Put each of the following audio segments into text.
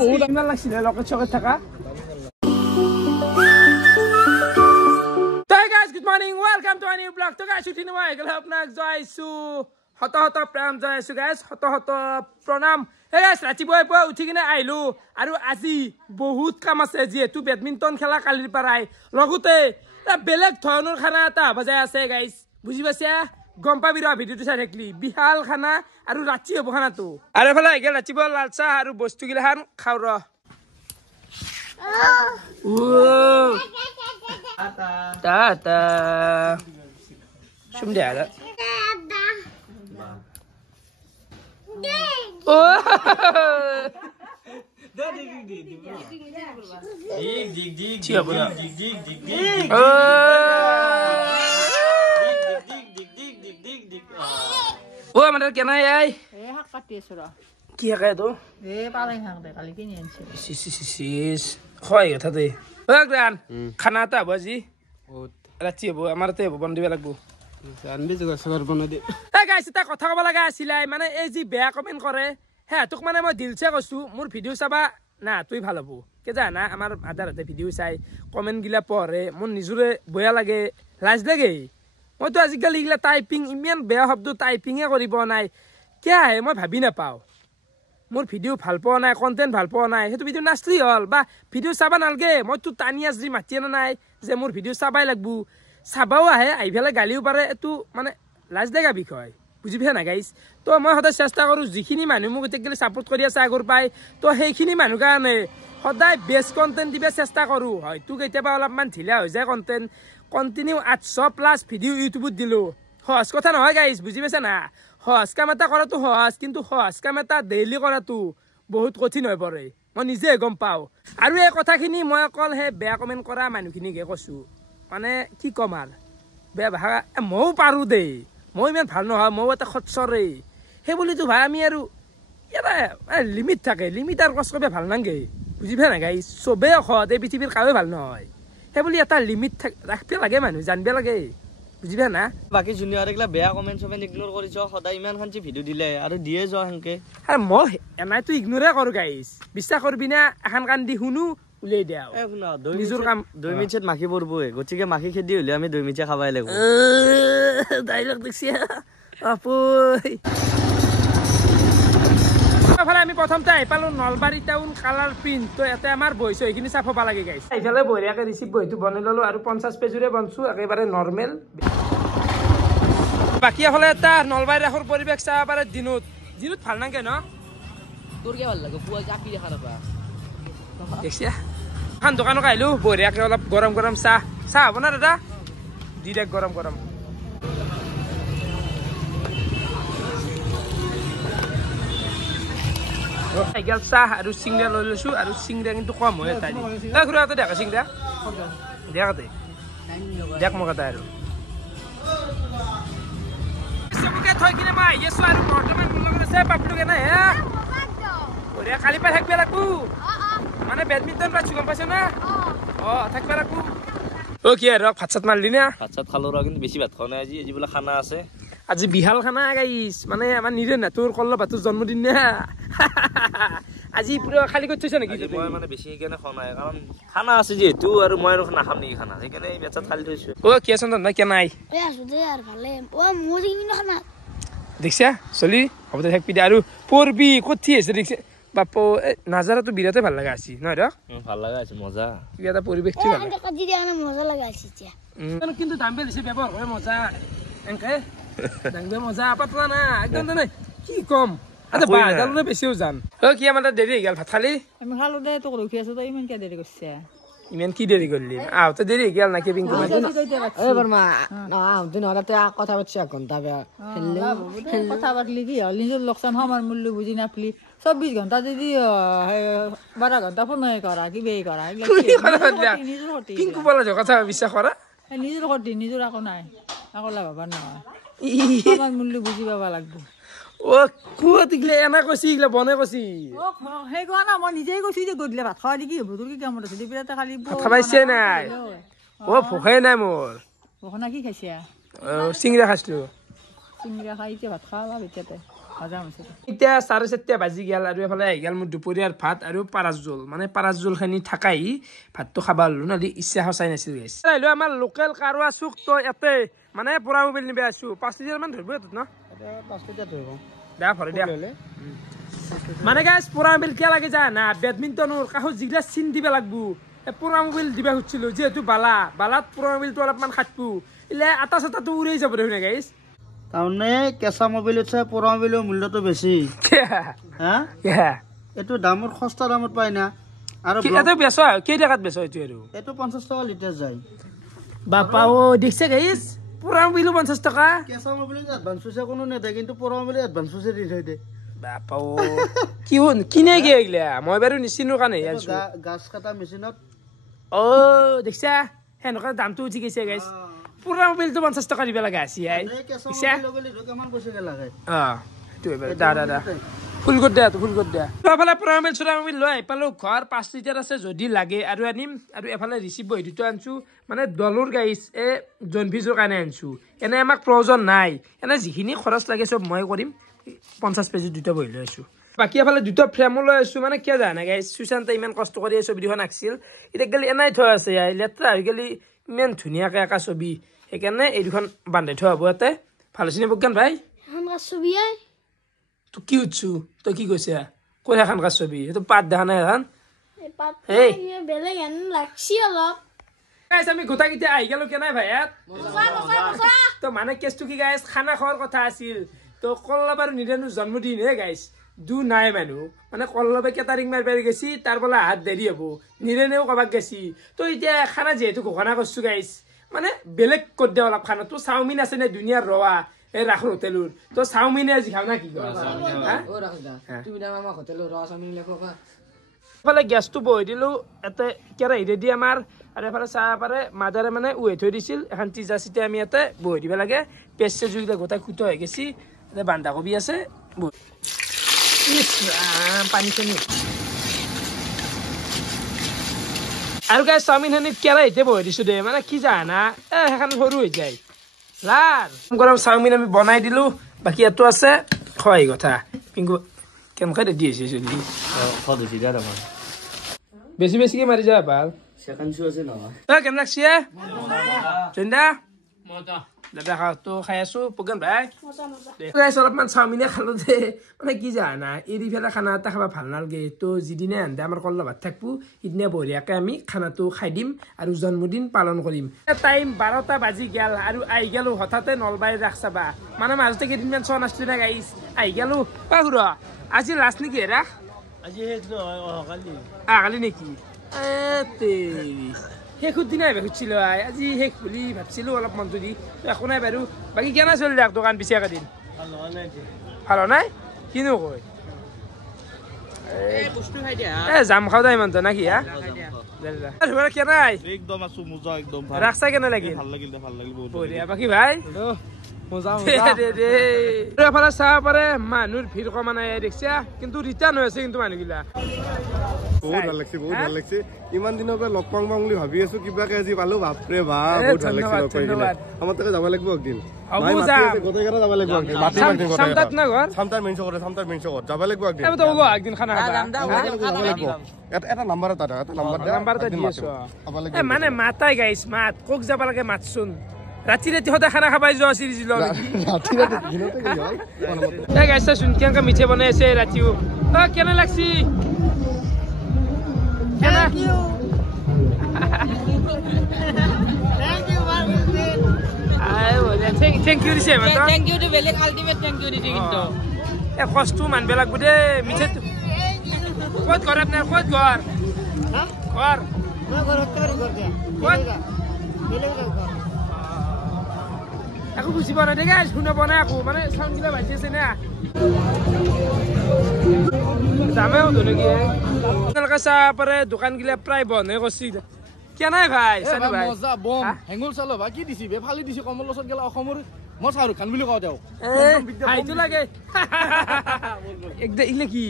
বহুত ইমান লাগছিল লকেট চকেট থাকা Good morning, welcome to a new vlog. So guys, shooting my girl apnak jaisu hota pram jaisu guys hota pranam. Hey guys, ratipuai pua uthi kine ailu aru aji bahut kam ase jehetu badminton khela kalir parai logute belek dhonor khana eta bajai ase guys buji paisa gom pabira video tu sai thakli bihal khana aru rati hobo khana tu are phala egel ratipo lalcha aru bostu gila han khaw ro Tata. Sum dia ada. Oh. Dig. Siapa ya? Dig. Oh, mana kena ya? Hak kati surah. Kia kayak tu? Paling hak deh kali ini Sis. Khoi kata tu. Gran, khana ta baji. Rachi bo amar te bo bandibe lagbo. Anbi juga sabar bana de. Hey guys, এটা কথা কব লাগা আছিলাই মানে এই G বেয়া comment কৰে হে তোক মানে মই দিলছে কইছো মোর ভিডিও চাবা না তুই ভালো হবো কে জানা আমার আদারতে ভিডিও চাই কমেন্ট গিলা পড়ে মোর নিজুরে বয়া লাগে লাজ লাগে মই তো আজিকালি ইগলা টাইপিং ইমান বেয়া শব্দ টাইপিংে কৰিব নাই কে আহে মই ভাবি না পাও মোৰ ভিডিও ভাল পোৱা নাই কন্টেন্ট ভাল পোৱা নাই হেতু ভিডিও নাচলি হল বা ভিডিও চাবা নালগে মই তো টানিয়া যি মাতিয়ে নাই যে মোর ভিডিও চাবাই লাগবো চাবাও আহে আই ফেলে গালিও পারে এতু মানে লাজ লাগা বিষয় বুঝিবি না গাইস তো মই সদায় চেষ্টা কৰো যিখিনি মানুহ মোক এতে গলে সাপোৰ্ট কৰি আছে আগৰ পাই তো সেইখিনি মানুহ কাৰণে সদায় বেস্ট কন্টেন্ট দিবে চেষ্টা কৰো হয়তো কেতিয়াবা অলপমান ঢিলা হৈ যায় কন্টেন্ট কন্টিনিউ 800 প্লাস ভিডিও ইউটিউবত দিলো সহজ কথা নহয় গাইস বুঝি পাইছা না সহজ কাম এটা কৰাটো সহজ কিন্তু সহজ কাম এটা ডেইলি কৰাটো বহুত কঠিন হৈ পৰে মই নিজে গম পাও আৰু এই কথাখিনি মই অকল হে বেয়া কমেন্ট কৰা মানুহখিনিকে কৈছো মানে কি কম আৰ বেয়া ভাগা মও পাৰো দে মই ইমান ভাল নহয় মই এটা খচ্চৰে হে বুলি তো ভাই আমি আৰু এটা লিমিট থাকে লিমিট আৰ কষ্ট কৰবে ভাল নাগে বুঝিবে না গাইস সবে খদে পৃথিবীৰ কাৱে ভাল নহয় হে বুলি এটা লিমিট রাখবে লাগে মানুহ জানবে লাগে বুঝিবে না বাকি জুনিয়র এগলা বেয়া কমেন্ট সবে ইগনোর কৰিছ সদায় ইমান খানচি ভিডিও দিলে আৰু দিয়ে য হংকে আৰে মই এনাই তো ইগনোৰে কৰো গাইস বিশ্বাস কৰবি না এখন কান দি শুনু উলাই দিও এ শুনা নিজুৰ কাম 2 মিনিটত মাখি পৰবই গতিকে মাখি খেদি হলে আমি 2 মিনিট খাবাই লাগিব ডাইলগ দেখছিয়া আপুই ফালে আমি প্রথমতে আইপালো নলবাৰী টাউন কালার প্রিন্ট তো এতে আমার বইছো এইখিনি সাফ হবা লাগে গাইস আইফালে বঢ়িয়াকে রিসিভ বইটো বনাই ললো আৰু 50 পেজৰে বনছো একেবাৰে নৰমাল বাকি হলে এটা নলবাৰী ৰাখৰ পৰিবেশ চাবা পারে দিনত ভাল নাগে ন তোর কি ভাল লাগে পুয়া চাপি দেখা না দেখছিয়া খান দোকানত আইলো বঢ়িয়াকে অলপ গরম চাহ হ'ব না দাদা ডিরেক্ট গরম এগেল চাহ আৰু চিংৰা লৈ লৈছো আৰু চিংৰা কিন্তু কম হয় তাই ঘুৰাতে দেখা চিংৰা দেখাতে দেখ মোক এটা আৰু চবকে থৈ কিনে মই আহি আছো আৰু বৰ্তমান মোৰ লগত আছে পাপলুকে নাই হে বঢ়িয়া কালি পাই থাকিব লাগবো মানে বেডমিণ্টন পাইছো গম পাইছ না থাকিব লাগবো কি আৰু ভাত চাত মাৰলি না ভাত চাত খালো ৰ কিন্তু বেছি ভাত খোৱা নাই আজি বোলে খানা আছে আজি বিহাল খানা গাইস মানে আমাৰ নিৰে না তোৰ কল্ল ভাতৰ জন্মদিন না আজি পুৰা খালি কৰি থৈছ নেকি মই মানে বেছি কেনে খোৱা নাই কাৰণ খানা আছে যেহেতু আৰু মই আৰু নাখাম নেকি খানা সেইকাৰণে বেচাত খালি থৈছো কি আছে না কে নাই আছো দে আর ভালে মোৰ কিনো খানা দেখছা চলি হ'ব দে থাকবি দে আৰু পৰবি কঠি আছে দেখছা বাপো নাজাৰাটো বিৰাতে ভাল লাগা আছে নহয় ৰ ভাল লাগা আছে মজা কিবা এটা পৰিবেশটো ভাল লাগে কাটি দিয়া না মজা লাগা আছে এতিয়া কিন্তু দাম বেছি ব্যৱহাৰ কৰে মজা এনকে দাংবে মজা পাতলা না একদম দে কি কম আচ্ছা বাগালনে বেছিও জান কি আমাৰ দেৰি হৈ গেল ভাত খালি আমি খালো দে তোক ৰখি আছো তই ইমান কে দেৰি কৰিছে ইমান কি দেৰি করলি তো দেরি হৈ গেল নাকি পিংকু এই বর্মা না দিন হলাতে কথা বলছি এখন তবে কথা বললি কি হল নিজের লোকসান আমার মূল্য বুঝি না প্লি 24 ঘন্টা যদি 12 ঘন্টা ফোন করা কি বে করা পিংকু বলা কথা বিশ্বাস করা নিজের ঘটি নিজের আকো নাই আকো লাভ না আমার মূল্য বুঝি পাবা লাগবে কুয়াত ইগলে এনা কইছি ইগলে বনে কইছি হে কোৱা না মই নিজেই কইছি যে গদলে ভাত খাওয়া দিকি ভুতুর কি কামত আছে দিপিরাতে খালি খাবাইছে নাই ভুখাই নাই মোর ভুখনা কি খাইছে চিংৰা খাইছো চিংৰা খাইছে ভাত খাওয়া ভিতৰতে হজম হৈছে এতিয়া 4:30 বাজি গেল আৰু এফালে আহি গেল মোৰ দুপৰীয়াৰ ভাত আৰু পাৰাজ জোল মানে পাৰাজ জোলখিনি থাকাই ভাতটো খাবা ল'লো নহ'লে ইচ্ছা সঁচাই নাছিল গাইছ আহিলো আমাৰ লোকেল কাৰুৱা চুক তো ইয়াতে মানে পুৰা মোবাইল নিবে আছো 5 লিটাৰ মান ধৰিব এত ন 5 লিটাৰ ধৰিব বেয়া ভৰে দিয়া মানে গাইছ পুৰা মোবাইল কিয় লাগে জানা বেডমিণ্টনৰ কাষত যিগিলা চিন দিব লাগব পুৰা মোবাইল দিবা খুজিছিলো যেহেতু বালাত পুৰা মোবাইলটো অলপমান খাটবো ইলে আটা চাটাটো উৰি যাব দেখোন গাইছ তাৰমানে কেঁচা মোবাইলতছে পুৰা মোবাইলৰ মূল্যটো বেছি হা এইটো দামত সস্তা দামত পায় না আৰু এটো বেছ কেই টাকাত বেছ এইটো আৰু এইটো 50 টকা লিটাৰ যায় বাপা ও দেখছে গাইছ পুৰা মোবাইল 50 টকা কেঁচা মোবাইলত এডভান্স পইচা কোনো নেদে কিন্তু পুৰা মোবাইলত এডভান্স পইচা দি থৈ দে বাপা ও কি হন কিনে গেগলা মই বাৰু নিচিনো কানে আছো গাছ কাটা মেচিনত ও দেখছা হেনকা দামটো উঠি গৈছে গাইছ পুৰা মোবাইলটো 50 টকা দিব লাগা আছে আই কেঁচা মোবাইল লগলি কিমান পইচা লাগে তো এবাৰ দা ফুল গড দে তো এফালে পুৰা মোবাইল চুৰা মোবাইল লৈ পালো ঘৰ 5 লিটাৰ আছে যদি লাগে আৰু আনিম আৰু এফালে ৰিচিভ বহি দুটো আনছো মানে ডলৰ গাইছ এ জনভিজৰ কাৰণে আনছো এনে আমাক প্ৰয়োজন নাই এনে যিখিনি খৰচ লাগে সব মই কৰিম 50 পেজ দুটো বহি লৈ আছো বাকি এফালে দুটো ফ্ৰেমো লৈ আছো মানে কিয় জানা গাইছ সুশান্ত ইমান কষ্ট কৰি ছবিখন আঁকিছিল এটা গেলি এনাই থৈ আছে লেতেৰা হৈ গেলি ইমান ধুনীয়াকৈ আঁকা ছবি সেইকাৰণে এই দুখন বান্ধাই থোৱা হ'ব ইয়াতে ভাল চিনি বজ্ঞান ভাই ছবি তো কি উঠছো তই কি কৈছে কৈ এখন কা ছবি সেইটো পাত দেখা নাই এখন বেলেগ হেন লাগছি অলপ গাইছ আমি গোটাকেইটা আহি গেলো কেনাই ভাই ইয়াত তো মানে কেছটো কি গাইছ খানা খোৱাৰ কথা আছিল তো কল্লব আৰু নিৰানো জন্মদিন হে গাইছ দু নাই মানুহ মানে কল্লবে কেটাৰিং মাৰি পাৰি গেছি তাৰ বোলে হাত দেৰি হ'ব নিৰেনেও কাবাক গেছি তো এতিয়া খানা যিহেতু ঘোষণা কৰছো গাইছ মানে বেলেগ কৰি দে অলপ খানা তো চাওমিন আছে নে দুনিয়াৰ ৰৱা এই ৰাখৰ হোটেলৰ তো চাওমিনে আজি খাও না কি এফালে গেছটো বহি দিলোঁ ইয়াতে কেৰাহী ৰেডি আমাৰ আৰু এফালে চাহ পাৰে মাদাৰে মানে উহাই থৈ দিছিল এখন তিজা চিটা আমি ইয়াতে বহি দিব লাগে পেষ্ট চেজুকেইটা গোটাই খুটো হৈ গেছি ইয়াতে বন্ধাকবি আছে পানী চানী আৰু গাই চাওমিনখিনি কেৰাহীতে বহি দিছো দে মানে কি জানা সেইখন সৰু হৈ যায় গৰম চাওমিন আমি বনাই দিলো বাকী ইয়াতো আছে খোৱাই কথা কিন্তু কেনেকৈ ৰেডি হৈছে বেছি বেছিকে মাৰি যা ভাল কেনে লাগছি চন্দা দাদা খাওঁতো খাই আছো পগন ভাই অলপমান চাওমিনে খালো দে মানে কি জানা এৰি পেলাই খানা এটা খাব ভাল নালাগে তো যিদিনা আনদে আমাৰ কল্লা ভাত থাকবো সিদিনা বঢ়িয়াকৈ আমি খানাটো খাই দিম আৰু জন্মদিন পালন কৰিম টাইম 12টা বাজি গেল আৰু আহি গেলো হঠাতে নলবাৰী ৰাস চাবা মানে মাজতে কেইদিনমান চোৱা নাছিলো না গাইছ আহি গেলো আজি লাষ্ট নেকি ৰাস কালি নেকি শেষৰ দিনাই ভাবিছিলো আজি শেষ বুলি ভাবছিলো অলপ মন যদি একো নাই বাৰু বাকী কেনে চলি যাক দোকান পিছে একেদিন ভাল নাই কিনো কয় জাম খাও দা ইমান নাকি কেনাই ৰাস চাই কেনে লাগিল বাকী ভাই এফালে চাব পাৰে মানুহৰ ভিৰ কমা নাই দেখছা কিন্তু ৰিটাৰ্ণ হৈ আছে কিন্তু মানুহগিলা বহুত ভাল লাগছে ইমান দিনৰ পৰা লগ পাম বুলি ভাবি আছো কিবাকে আজি পালো বাপৰে বাপ বহুত ভাল লাগছে আমাৰ তাকে যাব লাগিব একদিন গোটেইকেইটা যাব লাগিব মানে মাতাই গাইছ মাত কক যাব লাগে মাতচোন ৰাতি ৰাতি সদায় খানা খাবাই যোৱা চিৰিছিল গাইছাচোন কেনেকৈ মিঠে বনাই আছে ৰাতিও কেনে লাগছি থেংক ইউ দিছে কষ্ট মানব লাগব দে মিঠে ক'ত ঘৰ আপোনাৰ ক'ত ঘৰ একো বুজি পোৱা নাই দে গাইছ শুনা পোৱা নাই আকৌ মানে চাউণ্ডগিলা বাজি আছে না যামেও ধুনীয়াকে আপোনালোকে চাব পাৰে দোকানগিলা প্ৰায় বন্ধ হৈ গৈছে কেনাই ভাই চানো ভাই মজা বম হেঙুল চালো বা কি দিছি বে ফালি দিছি কমল লছত গেল অসমৰ মই শাহৰুখ খান বুলি কওঁ তেওঁ হাইটো লাগে একদম ইগলা কি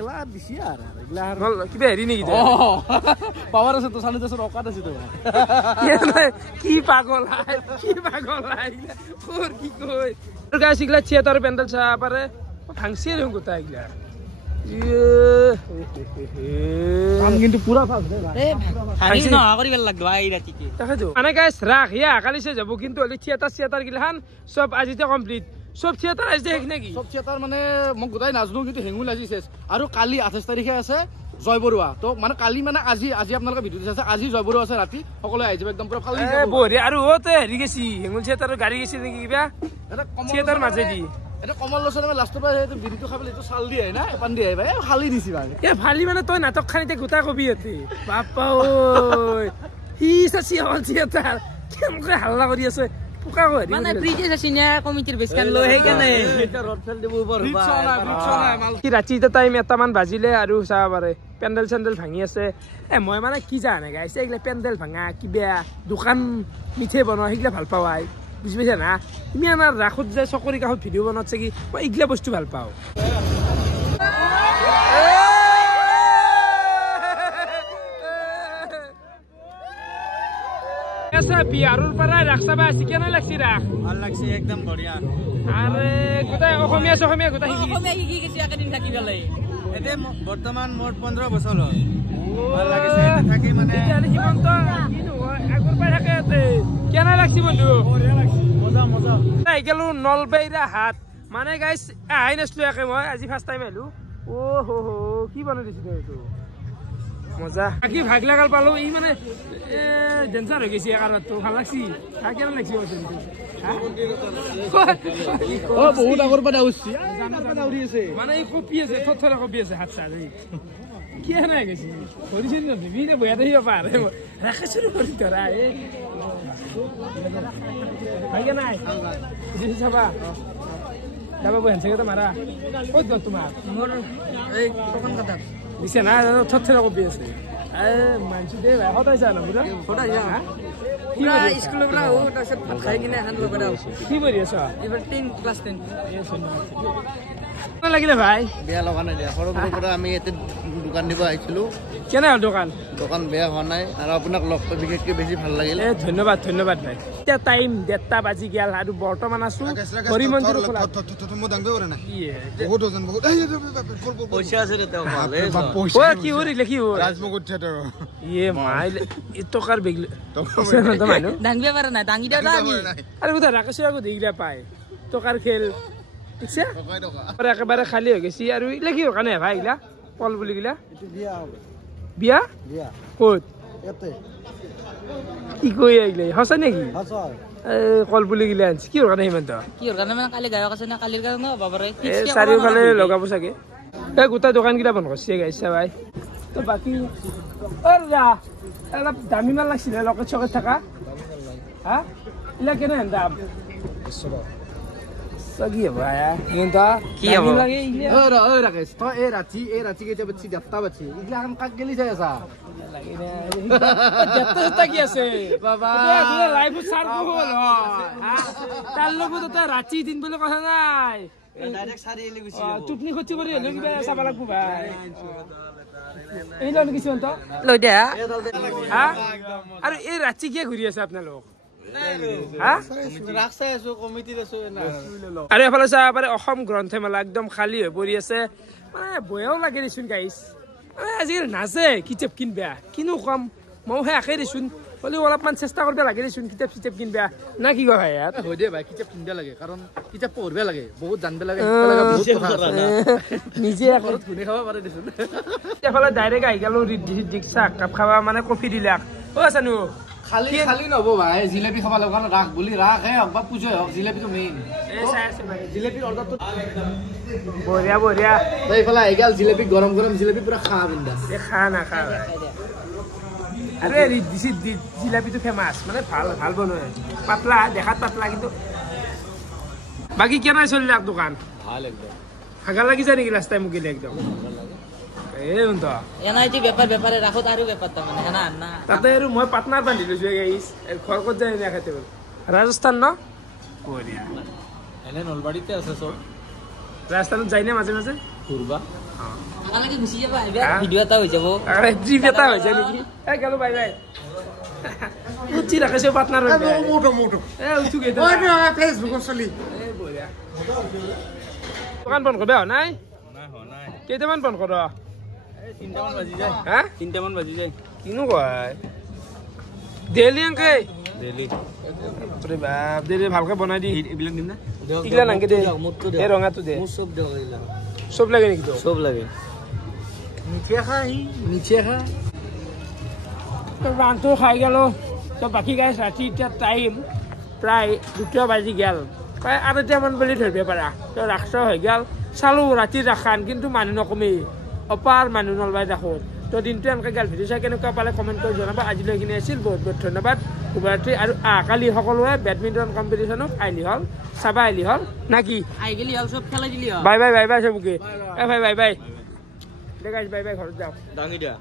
এলা দিছি আৰু এগলা কিবা হেৰি নেকি পাৱাৰ আছে তো চানো দেশৰ অকাত আছে তো কি পাগল কি কয় গাইছ ইগলা থিয়েটাৰ পেণ্ডেল চাব পাৰে ভাঙছি আৰু গোটা এইগিলা কিন্তু পুৰা তাকেতো মানে গাইছ ৰাখ ইয়া কালি চাই যাব কিন্তু হলি থিয়েটাৰ গিলাখান চব আজিতে কমপ্লিট সব থিয়েটাৰ আজি শেষ নেকি সব থিয়েটাৰ মানে মোক গোটাই নাজানো কিন্তু হেঙুল আজি শেষ আৰু কালি 28 তাৰিখে আছে জয় বৰুৱা তো মানে কালি মানে আজি আপোনালোকে ভিডিঅ' দিছে আজি জয় বৰুৱা আছে ৰাতি সকলোৱে আহি যাব একদম পুৰা ফালি যাব বঢ়িয়া আৰু অতে হেৰি গেছি হেঙুল থিয়েটাৰৰ গাড়ী গেছি নেকি কিবা থিয়েটাৰ মাজেদি এটা কমল লছনে লাষ্টৰ পৰা এইটো বিৰিটো খাবলৈ এইটো চাল দি আহে না এপান দি আহে ফালি দিছি মানে ফালি মানে তই নাটক খানিতে গোটা কবি ইয়াতে বাপ্পা ঐ সি চাচি হল থিয়েটাৰ কেনেকৈ হাল্লা কৰি আছে মানে ৰাতি টাইম 1মান বাজিলে আৰু চাব পাৰে পেণ্ডেল চেণ্ডেল ভাঙি আছে মই মানে কি জানে গাইছে এইগিলা পেণ্ডেল ভাঙা কিবা দোকান মিঠে বনোৱা সেইগিলা ভাল পাওঁ আই বুজি পাইছা না তুমি আমাৰ ৰাসত যে চকৰি কাষত ভিডিঅ' বনাত চাগি মই এইগিলা বস্তু ভাল পাওঁ বিহাৰৰ পৰা ৰাস চাবা আছে কেনে লাগছি ৰাস ভাল লাগছে একদম বঢ়িয়া আৰে গোটাই অসমীয়া গোটাই শিকি গেছি একেদিন থাকি পেলাই এতে বৰ্তমান মোৰ 15 বছৰ হ'ল ভাল লাগিছে থাকি মানে হিমন্ত আগৰ পৰা থাকে ইয়াতে কেনে লাগছি বন্ধু বঢ়িয়া লাগছে মজা নাই গেলো নলবেইৰা হাত মানে গাইছ আহাই নাছিলো একে মই আজি ফাৰ্ষ্ট টাইম আহিলো অ হো কি বনাই দিছিলো এইটো মজা বাকি ভাগ লাগাল পালো ই মানে ডেঞ্চাৰ হৈ গৈছে কাৰণটো ভাল লাগছি কেনে লাগছি বহুত আগৰ পৰা উঠছি উৰি আছে মানে ই কপি আছে থৰথৰা কপি আছে হাত চাৰি কি নাই গৈছি কৰিছিল না বিবিনে বয়াতে হিবা পাৰে ৰাখা শুৰু কৰি ধৰা ভাইকে নাই দিছি চাবা যাবা বহেন থেকে মাৰা ক'ত গ'ল তোমাৰ মোৰ এই কোন কথা দিছে না থরথরা কপি আছে মানছি দে ভাই সদায় জানো বুঢ়া সদায় যা পুৰা স্কুলৰ পৰা আহো তাৰপিছত ভাত খাই কিনে এখন লগত আহো কি কৰি আছ এবাৰ 10 ক্লাছ 10 কেনে লাগিলে ভাই বেয়া লগা নাই দিয়া সৰুৰ পৰা আমি এতে দোকান দিব আহিছিলো কেনে হ'ল দোকান বেয়া হোৱা নাই আৰু আপোনাক লগ পাই বিশেষকৈ বেছি ভাল লাগিল ধন্যবাদ ভাই এতিয়া টাইম 1:30 বাজি গেল আৰু বৰ্তমান আছো হৰি মন্দিৰ খোলা মই দাংবে কৰে না বহুত ওজন বহুত পইচা আছে তে ভালে ও কি হৰি লেখি ও ৰাজমগত থিয়েটাৰ মাই টকাৰ বেগ তো মানুহ দাংবে পাৰা না দাংগি দাও আমি আৰু কথা ৰাকেশ আগত দিগলা পায় টকাৰ খেল ঠিকছে আৰু একেবাৰে খালি হৈ গৈছি আৰু ইলা কি কাৰণে ভাই ইলা পল বুলি গিলা এটো বিয়া হবে বিয়া ক'ত এতে কি কৈ আহিলে সঁচা নেকি হাসা কল বুলি গিলা আনছি কি কাৰণে ইমান তো কি কাৰণে মানে কালি গায়ক আছে না কালিৰ কাৰণে বাবাৰে চাৰিওফালে লগাব চাগে গোটা দোকান গিলা বন্ধ কৰিছে গাইছা ভাই তো বাকি অলপ দামী মাল লাগছিলে লকেট চকেট থকা হা ইলা কেনে দাম সগি ভাই কিন্তু কি হ'ব লাগে ইলা ৰাকেশ তো এই ৰাতি কেইটা বাজি 10টা বাজি ইগলা কাম কাক গেলি যায় আছা লাগে না জত্তা কি আছে বাবা লাইভ সার হল তার লগত তো রাতি দিন বলে কথা নাই ডাইরেক্ট সারি এলি গুছি টুপনি খতি কৰি হলো কিবা চাবা লাগবো ভাই এই লন কিছু তো লৈ দে হা আৰু এই ৰাতি কি ঘূৰি আছে আপোনালোক হা ৰাখছাই আছো কমিটিত আছো না আৰু এফালে চাবা পাৰে অসম গ্ৰন্থমেলা একদম খালী হৈ পৰি আছে মানে বয়াও লাগে দিছোন গাইছ আজিকালি নাচে কিতাপ কিনবা কিনো কম মই সেই আঁকে দিছোন হ'লেও অলপমান চেষ্টা কৰিব লাগে দিছোন কিতাপ কিনবা না কি কয় ভাই ইয়াত হৈ দে ভাই কিতাপ কিনবা লাগে কাৰণ কিতাপ পঢ়িব লাগে বহুত জানিব লাগে বহুত কথা আছে নিজে ঘৰত ঘুনে খাব পাৰে দিছোন এফালে ডাইৰেক্ট আহি গেলো ৰিক্সা কাপ খাবা মানে কফি দিলাক অ আছানো খালি নহব ভাই জিলেপি খাব লগা ৰাখ বুলি ৰাখে হওক বা পূজাই হওক জিলেপিটো মেইন জিলেপিৰ অৰ্ডাৰটো বঢ়িয়া এইফালে আহি গেল জিলেপি গৰম জিলেপি পুৰা খা বিন্দাছ খা না খা আরে জিলাপিটো ফেমাস মানে ভাল বনায় পাতলা দেখাত পাতলা কিন্তু বাকি কেনা চলিলে দোকান ভাল একদম হাগা লাগি যায় নেকি লাষ্ট টাইম গেলে একদম এনাইটি বেপারে রাখত আৰু বেপাৰ তা মানে না না তাতে আৰু মই পাৰ্টনাৰ বান্ধি লৈছো গাইস ঘৰ ক'ত যায় না খাতে ৰাজস্থান ন বঢ়িয়া এনে নলবাৰীতে আছে সব ৰাজস্থানত যায় না মাজে কুৰবা আমাকে গুছি যাবা ভিডিও এটা হৈ যাব আৰে ট্ৰিপ এটা হৈ যায় নেকি গেল বাই উঠি ৰাখিছে পার্টনার মোটো উঠু গেছে ফেসবুকত চলি বঢ়িয়া দোকান বন্ধ করবে নাই কেইটামান বন্ধ কর হ্যাঁ 3টামান বাজি যায় কিনো কয় ডেইলি আনকে বাপ দে ভালকে বনাই দি এইবিলাক দিম না ইগলা নাংকে দে এই ৰঙাটো দে সব লাগে নেকি তো সব লাগে নিচে খা তো রানটো খাই গেল তো বাকি গাইছ ৰাতি এতিয়া টাইম প্ৰায় 2টা বাজি গেল প্ৰায় 8টামান বুলি ধৰিব পাৰা তো ৰাখছ হৈ গেল চালো ৰাতি ৰাখান কিন্তু মানুহ নকমে অপাৰ মানুহ নলবাই দেখো তো দিনটো এনেকৈ গেল ভিডিঅ' চাই কেনেকুৱা পালে কমেণ্ট কৰি জনাবা আজিলৈ এইখিনি আছিল বহুত বহুত ধন্যবাদ শুভৰাত্ৰি আৰু কালি সকলোৱে বেডমিণ্টন কম্পিটিশ্যনত আহিলি হ'ল চাবা আহিলি হ'ল নাকি বাই বাই বাই বাই চবকে bye bye bye bye bye ঘৰত যাওঁ ডাঙি দিয়া